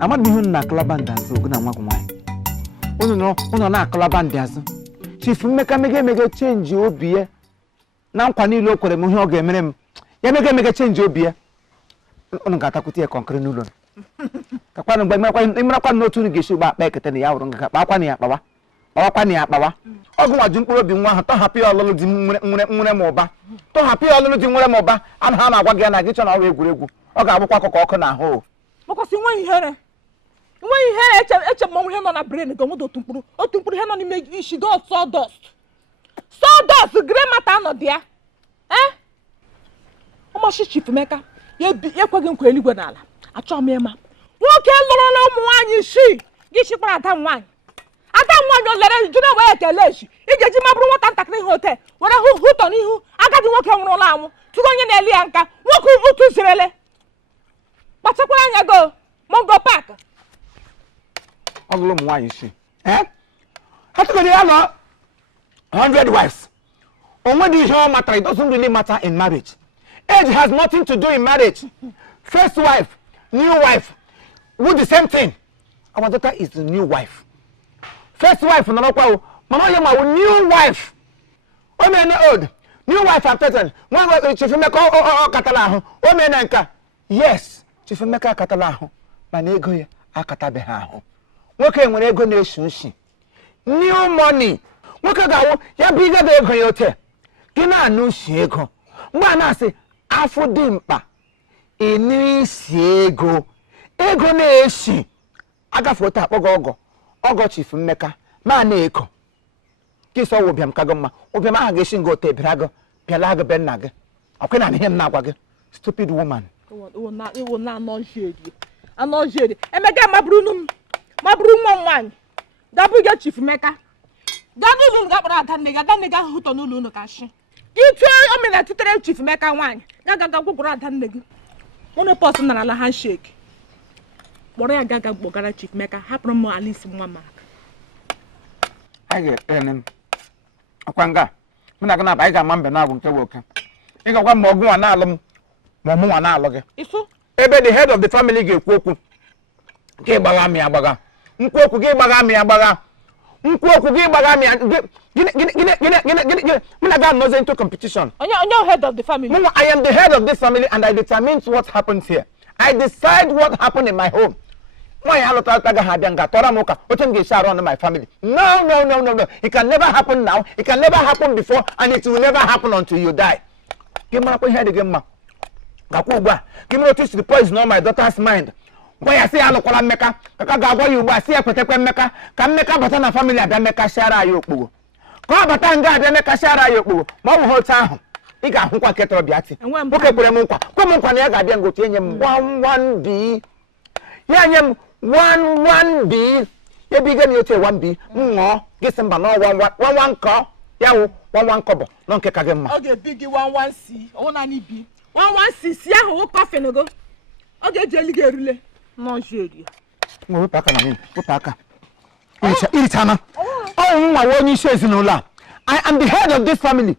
amad mi hun na klabanda so guna nwa gwai uno na klabanda azu Chief Mmeka mege change obi ya na nkwa niile o kwere m ihe ọ ga-emere m ya mege change obi ya unu ga-atakwute ya konkere n'ụlọ kakwanụ mgbe ịmarakwa n'otu unu ga-esi ụgbọ akpa ekete na ya hụrụ nga kpawakwana ya akpawa ọgụ nwa ju mkpụrụ obi nwa ahụ tọhapụ ya ọlụlụ dị nwere m ụba tọhapụ ya ọlụlụ dị nwere m ụba anụ ha na-agwa gị ya na gị chọ na ọrụ egwuregwu ọ ga-abụkwa akụkọ ọkụ n'ahụ makwasị nwe ihere eche mmanwụ ihe nọ na brain ga nwedo otu mkpụrụ ihe nọ n'ime isi do sawdust gre mata anọ dị ya ọmachi Chief Mmeka ya ekweghị nkwa eluigwe n'ala achọghị m ịma nwoke lụrụla ụmụ nwaanyị isii gị chikwara ada nwaanyị o lere jụrụ wee ekele echi ị ga-eji mabụrụ nwata ntakịrị hotel were hụtọ n'ihu agadi nwoke nwụrụla anwụ tụrụ onye na-eli ya nka nwoke ụtụ zirele kpachakwara anya go Mongo Park ọgụlụ ụmụ nwaanyị isii ha tụgoro ya lụọ 100 wives onwe dị ihe ọ matara. It doesn't really matter in marriage. Age has nothing to do in marriage. First wife, new wife, do the same thing. Our daughter is the new wife. First wife, mama new wife. O me old. New wife after one Chief Mmeka katala o me nka. Yes, Chief Mmeka katala ahụ. Mana ego ya akatabeghị ahụ. Nwoke nwere ego na-eshi nshi. New money. Nwoke ga-awụ ya bụ ịga ego ya ote. Gị na-anụ shi ego. Mgbe a na-asị afọ dị mkpa isi ego na-eshi agafe ote akpọgọ ọgọ Chief Mmeka ma na-eko kịsọ ụbịam kago mma ụbịam ahụ ga-eshi ngo ote bịara bịala agụ be nna gị ọkwe na ihe m na-agwa gị stupid woman. Iwo na anọjeri emega mabụrụ nwa nwaanyị gabụga Chief Mmeka gaa n'ụlọ ga-akpara ada nne gị ahụ hụtọ n'ụlọ unu ka shi itu omena tutere Chief Mmeka nwaanyị gaga gwụgwụrụ ada nne gị ụnụ pọs nara ala handshake kpọrọ ya gaga kpọgara Chief Mmeka hapụrụ m Alice nwa m ọkwa nga mụ na gị na anyị ga-ama mbe na-agwụ nke nwoke ị ga-agwa ma ọgụ nwa na-alụ m ma ọmụ nwa na-alụ gị ebe the head of the family ga-ekwu okwu ka ịgbagha m ya agbaga nkwu okwu gị gbagha m ya agbaga nkwu okwu gị gbagha m ya gịnị mụ na gị anọzie into competition. Onye head of the family. I am the head of this family and I determine what happens here. I decide what happened in my home. Why I not my family? No. It can never happen now. It can never happen before, and it will never happen until you die. Give me up here again, ma. Give me notice the poison on my daughter's mind. Why I say I look on Mecca, you see a particular Mecca, can make up a family at the Mecca Shara Yoku. Come but thank God, the Mecca Shara Yoku. Mom whole town. You got who can get to Biati. And when Pokemonka, come on, Panaga, go to him 1-1B. Yeah, 1-1B. You begin you to 1B. No, get some banana 1-1 car. Yeah, 1-1 cover. Don't kick again. Okay, biggie 1-1C. Oh, I need B. 1-1C. See how we coffee no go. Okay, jelly girl. No, jelly. No, we pack on him. We pack. It's Hannah. Oh, my one you says in Ola. I am the head of this family.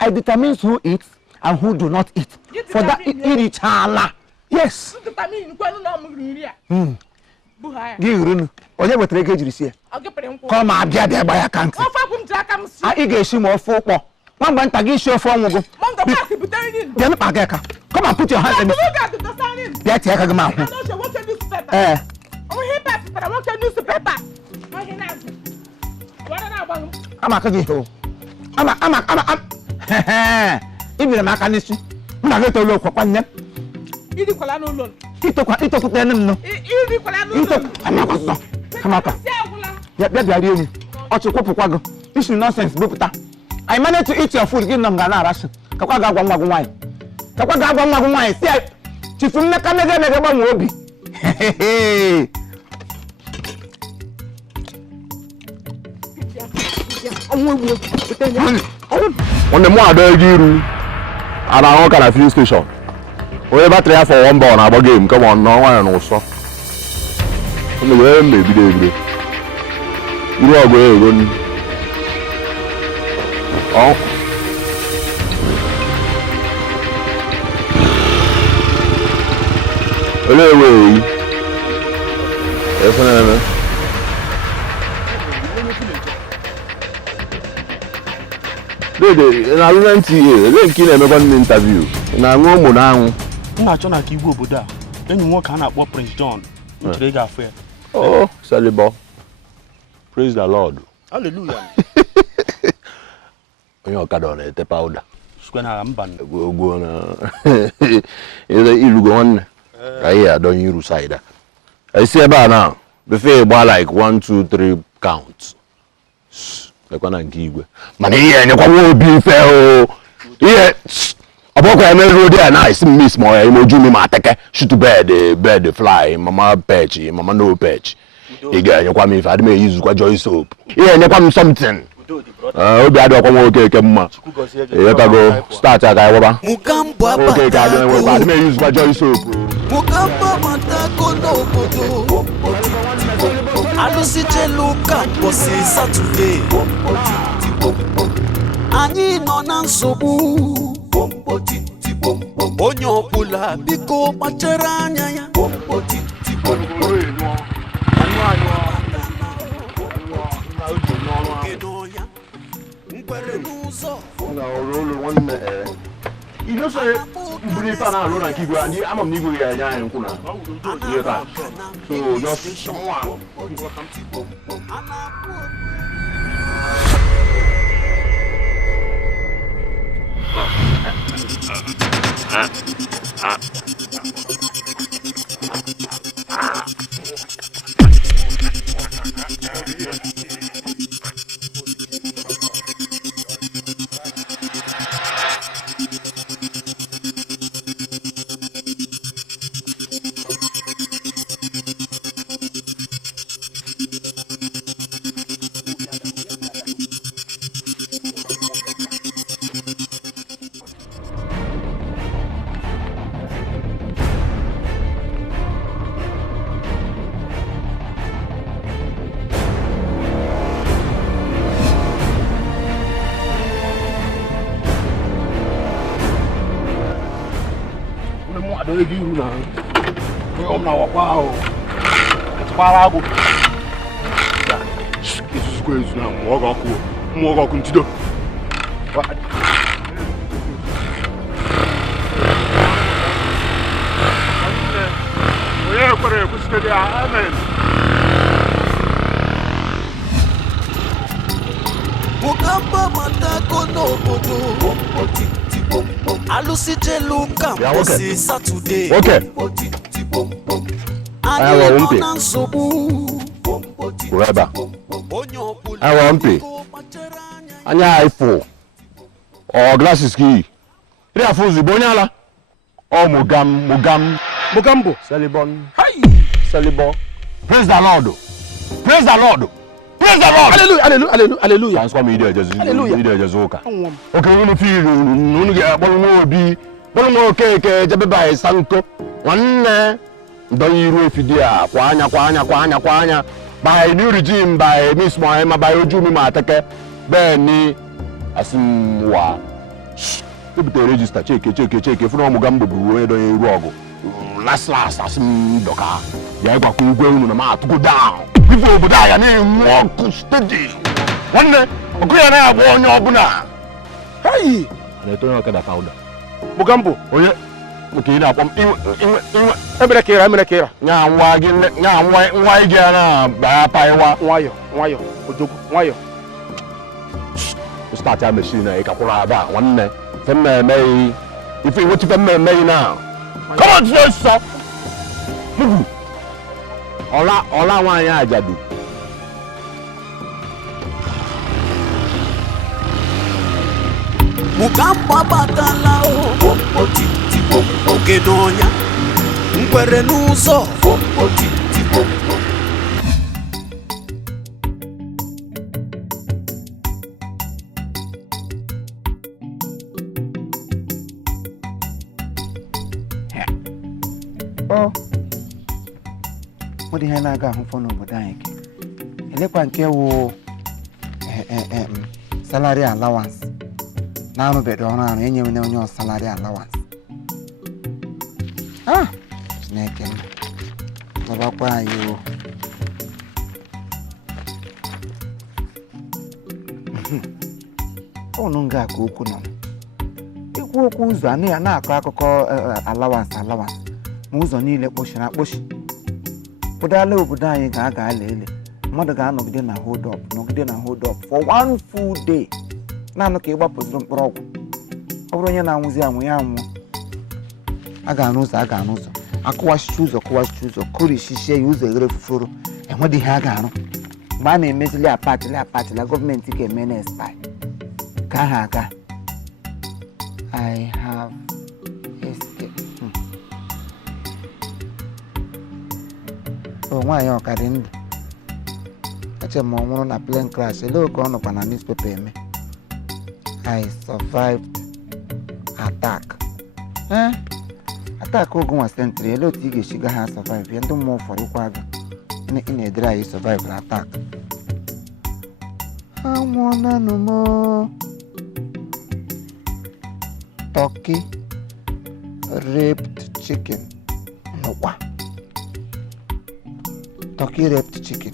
I determine who eats and who do not eat. For that, it's Hannah. Yes. Give onye wetere ego ejiri sie. Come on, bịa gba ya account. I ga-esi mo ofu ukpo. Nwamba nta gị isi ofu ọnwụgo. Bịa n'akpa gị aka. Come and put your hand in. Bịa tie aka gị ma ahụ. Ama aka gị ho. Ama. Ibiri m aka n'isi. M na gị tolu okwa nne. Idi kwala n'ụlọ. Itokwute nne m no. Idi kwala n'ụlọ. Amaka. Bịa rie nri. Ọchị kwụpụkwa gị. Isi nonsense bupụta. I managed to eat your food gị nọ nga na-arashi. Kakwa ga-agwa nwa gị nwaanyị. Si Chief Mmeka mege gbanwe obi. Nwanne m ada ego iru a na-ahụ ka na filling station. Onye batrị ya for one ball na-agba game come on n'ọnwa ya n'ụsọ. Ụmụ wee mebido iru ọgụ ego ni. Olee wee Definitely. Dede, na lunch here. Let kill em go interview. Na ngo mo na anwu. Nna achọ na ka Igbo obodo a. Enyi nwoke a na-akpọ Prince John. Nchere ga afọ ya. Oh, celebrate. Praise the Lord. Hallelujah. Onye ọkada na-ete powder. Sukwe na mba. Go na. Ilugo nwanne. Ka ihe adon yiru side. I see about now. Before about like 1 2 3 count. Lekwa na nke igwe. Mana ihe nyekwa obi ife o. Ihe aboko ya mero there na isi miss mo ya imoju mi ma teke shoot bed fly mama perch mama no perch. Iga nyekwa mi ife adime use kwa joy soap. Ihe nyekwa mi something. Obi ado kwa nwoke eke mma. Go start aga iwoba. Mogambo okay ka do iwoba adime use kwa joy soap. Mogambo matako no Obodo. Alusi cheluka bosi Saturday. Anyị nọ na nsogbu. Onye ọbụla biko kpachara anya ya. You know, so believe that alone and keep going. I'm on Igbo here, and Kuna. So just someone. Mogambo matako no Obodo. Alusi cheluka bosi Saturday. Okay. Anyị nọ na nsogbu. Kureba. I want pay. Anya ifo. Or glasses key. Ire afuzu bonyala. Oh Mogambo. Celibon. Hi. Celibon. Praise the Lord. Praise the Lord. Praise the Lord. Hallelujah. Transcribe media just. Hallelujah. Media just oka. Okay, we no feel no get bolu obi. Bolu mo keke jebe by sanko. Wanne don yiru efidia kwanya by new regime by Miss Moema by ojumi ma ateke be ni asimwa. Obi register check if no Mogambo bu don yiru ogo. Last asim doka. Ya gba ku gwe unu na ma to go down. People obodo ya na enwo steady. Wanne okuya na agbo onye obuna. Hey. Na to no kada powder. Mogambo. Oye. Okay, na kwam inwe. Emere kera. Nya nwa igi na ba paiwa. Nwayo. Ojogu. Nwayo. Start your machine na ikakwura aba wanne. Femme mai. If you want to femme mai now. Come on, sir. Move. Ola nwanya ajadu. Mogambo abatala o. Ogedonya. Nkwere n'ụzọ. Oh. What the hell I got from Obodo anyị? Elekwa nke wo salary allowance. Na no bedo ọrụ ahụ enye m onye salary allowance. Ah. Chineke m. Babakwa anyị o. Unu nga ka okwu nọ. Ikwu okwu ụzọ anị ya na-akọ akụkọ allowance ma ụzọ niile kpochiri akpochi. Ụdala obodo anyị ga-aga ala mmadụ ga-anọgide na hold up for one full day. Naanị ka ịgbapụziri mkpụrụ ọgwụ. Ọ bụrụ onye na-anwụzi anwụ ya anwụ. A ga-anụ ụzọ. Akụwachicha ụzọ kụrichichie ya ụzọ eghere fuforo. Enwedị ihe a ga-arụ. Mgbe a na-emezili apatịla gọọmenti ga-eme na-espai. Ka ha aga. I have escaped. Nwaanyị ọkadị ndụ. Eche m ọ nwụrụ na plane crash. Ele oke ọ nọkwa na newspaper eme. I survived attack. Attack ogunwa sentry. Ele otu ị ga-esiga ha survive. Ya ndị mmụọ ụfọdụ kwa gị. Ị na-edere anyị survive attack. Anwụọna n'ụmụ. Turkey raped chicken. Nụkwa. Turkey raped chicken.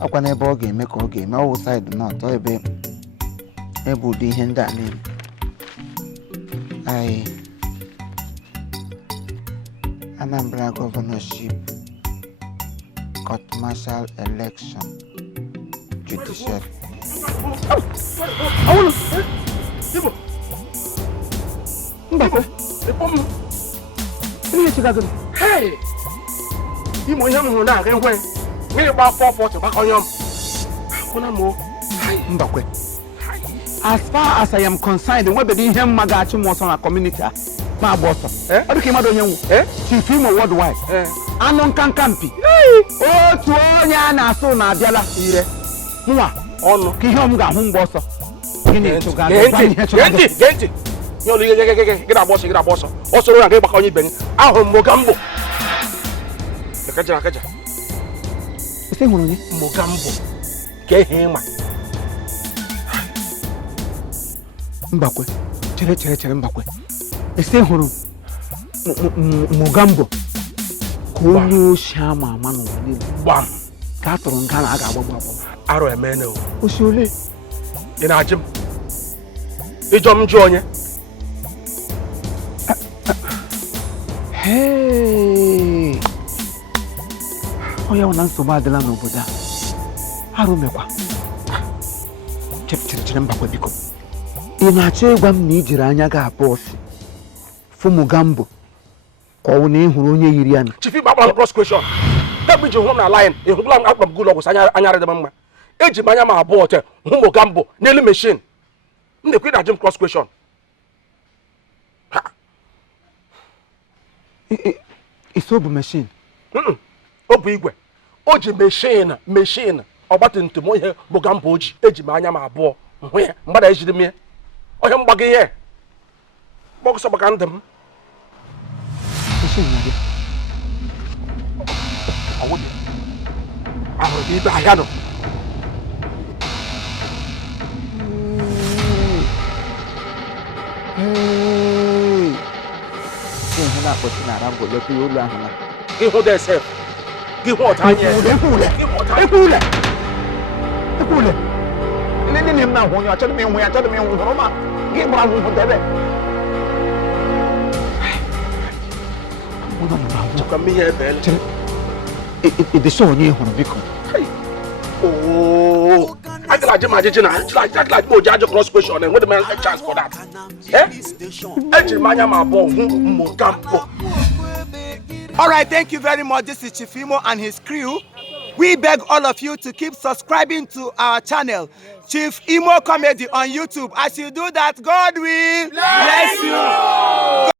Ọkwa n'ebe ọ ga-eme ka ọ ga-eme. Ọ wụ side north. Ọ ebe ụdị ihe ndị a na-eme. Anambra governorship, court martial election, judiciary. Hey! Imo ihe m hụrụ na-aga nkwe. Mmiri gba 440 gbakọnyọ m. Hụna m o. Mbakwe. As far as I am concerned, nwebedi ihe mma ga-achị m ọsọ na community a ma agba ọsọ. Ọ dị ka ịmadụ onye nwụ. Chief Imo worldwide. Anụ nkanka mpi. Otu onye a na-asụ na-abịala ire. Mụnwa ọnụ ka ihe m ga-ahụ mgbe ọsọ. Gịnị chụga gị nye olu gị na-agba ọsọ. Ọ soro na gị gbakọnye ibe gị. Ahụrụ m Mogambo. Akaja. Ese hụrụ onye? Mogambo. Ka ihe ịma. Mbakwe. Chere Mbakwe. Ese hụrụ Mogambo. Ka onye oshi ama n'ụwa niile. Gbam. Ka a tụrụ nga na a ga-agbagbu. Arụ emene o. Oshi ole? Ị na-ajị m. Ịjọ m jụ onye. Hey! Onye na nsogbu adịla n'obodo a. Arụ mekwa. Chere Mbakwe biko. Ị na-achọ ịgwa m na i jiri anya gị abụọ ọsị fụ Mogambo ka ọ na ị hụrụ onye yiri ya na Chief Igbo cross question. Dagbe ji hụ m na line, ị hụbụla m akpa m gụlọ ọgwụ anya rịdị m mma. Eji m anya m abụọ te hụ Mogambo n'elu machine. M na-ekwu na Jim cross question. iso bụ machine. Ọ bụ igwe. O ji machine ọgbatumtum ihe Mogambo o ji. Eji m anya m abụọ hụ ya mgbada ejide m ya. Onye mgbaga ihe. Gbọgụsọ gbaka ndụ m. Machine na gị. Ahụrụ gị ibe ahịa nọ. Ihe na-akpọchi na Rambo lepe olu ahụ na. Gị hụ desef. Gị hụ ọta anya. Ekwule. Ndị m na-ahụ onye achọghị m ịhụ ya, achọghị m ịhụ hụrụ ma gị gbara m hụ debe. Chọkwa m ihe ebele. Ịdịsọ onye hụrụ biko. I can imagine like Mojajo cross question and what the man a chance for that. All right, thank you very much. This is Chief Imo and his crew. We beg all of you to keep subscribing to our channel, Chief Imo Comedy on YouTube. As you do that, God will bless you.